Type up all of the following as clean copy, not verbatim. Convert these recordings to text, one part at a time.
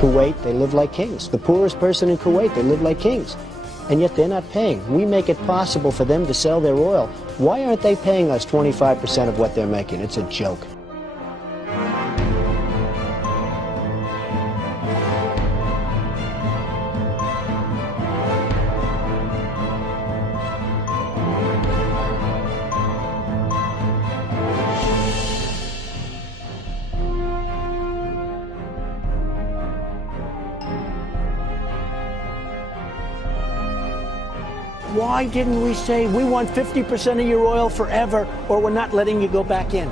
Kuwait, they live like kings. The poorest person in Kuwait, they live like kings. And yet they're not paying. We make it possible for them to sell their oil. Why aren't they paying us 25% of what they're making? It's a joke. Why didn't we say, we want 50% of your oil forever, or we're not letting you go back in?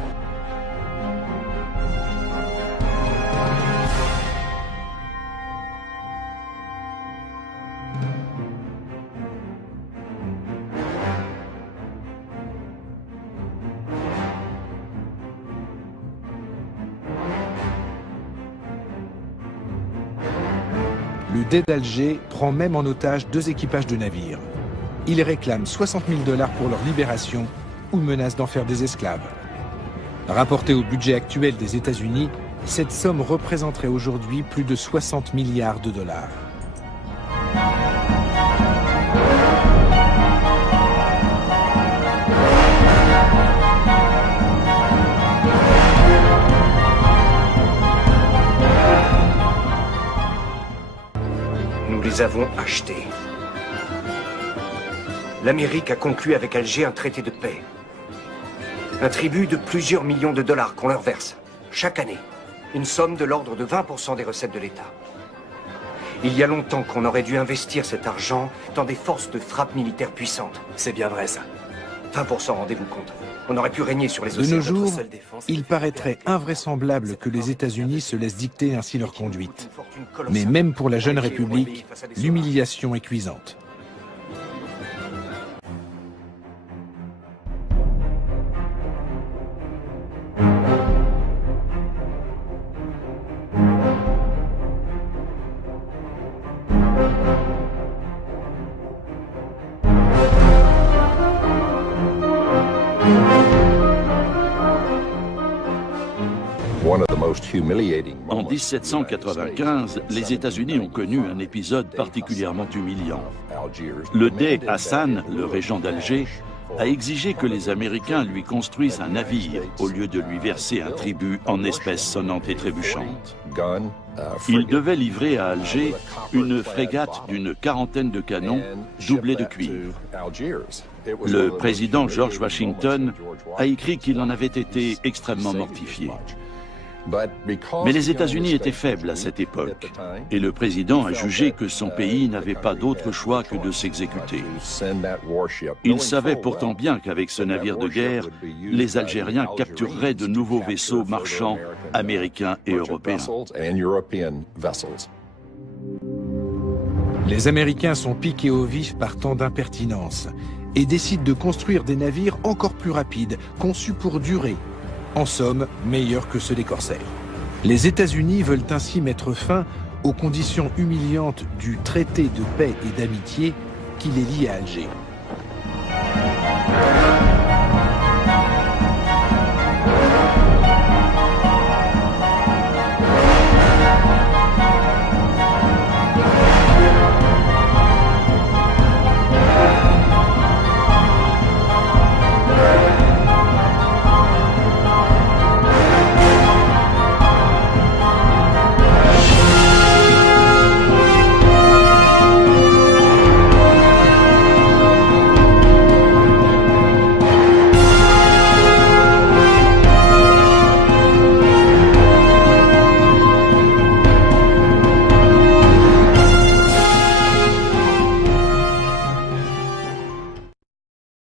Le Dey d'Alger prend même en otage 2 équipages de navires. Ils réclament 60 000 $ pour leur libération ou menacent d'en faire des esclaves. Rapporté au budget actuel des États-Unis, cette somme représenterait aujourd'hui plus de 60 milliards de dollars. Nous les avons achetés. L'Amérique a conclu avec Alger un traité de paix. Un tribut de plusieurs millions de dollars qu'on leur verse, chaque année. Une somme de l'ordre de 20% des recettes de l'État. Il y a longtemps qu'on aurait dû investir cet argent dans des forces de frappe militaires puissantes. C'est bien vrai, ça. 20%, rendez-vous compte. On aurait pu régner sur les océans. De nos jours, il paraîtrait invraisemblable que les États-Unis se laissent dicter ainsi leur conduite. Mais même pour la jeune République, l'humiliation est cuisante. En 1795, les États-Unis ont connu un épisode particulièrement humiliant. Le Dey Hassan, le régent d'Alger, a exigé que les Américains lui construisent un navire au lieu de lui verser un tribut en espèces sonnantes et trébuchantes. Il devait livrer à Alger une frégate d'une quarantaine de canons doublés de cuivre. Le président George Washington a écrit qu'il en avait été extrêmement mortifié. Mais les États-Unis étaient faibles à cette époque, et le président a jugé que son pays n'avait pas d'autre choix que de s'exécuter. Il savait pourtant bien qu'avec ce navire de guerre, les Algériens captureraient de nouveaux vaisseaux marchands américains et européens. Les Américains sont piqués au vif par tant d'impertinence et décident de construire des navires encore plus rapides, conçus pour durer. En somme, meilleurs que ceux des corsaires. Les États-Unis veulent ainsi mettre fin aux conditions humiliantes du traité de paix et d'amitié qui les lie à Alger.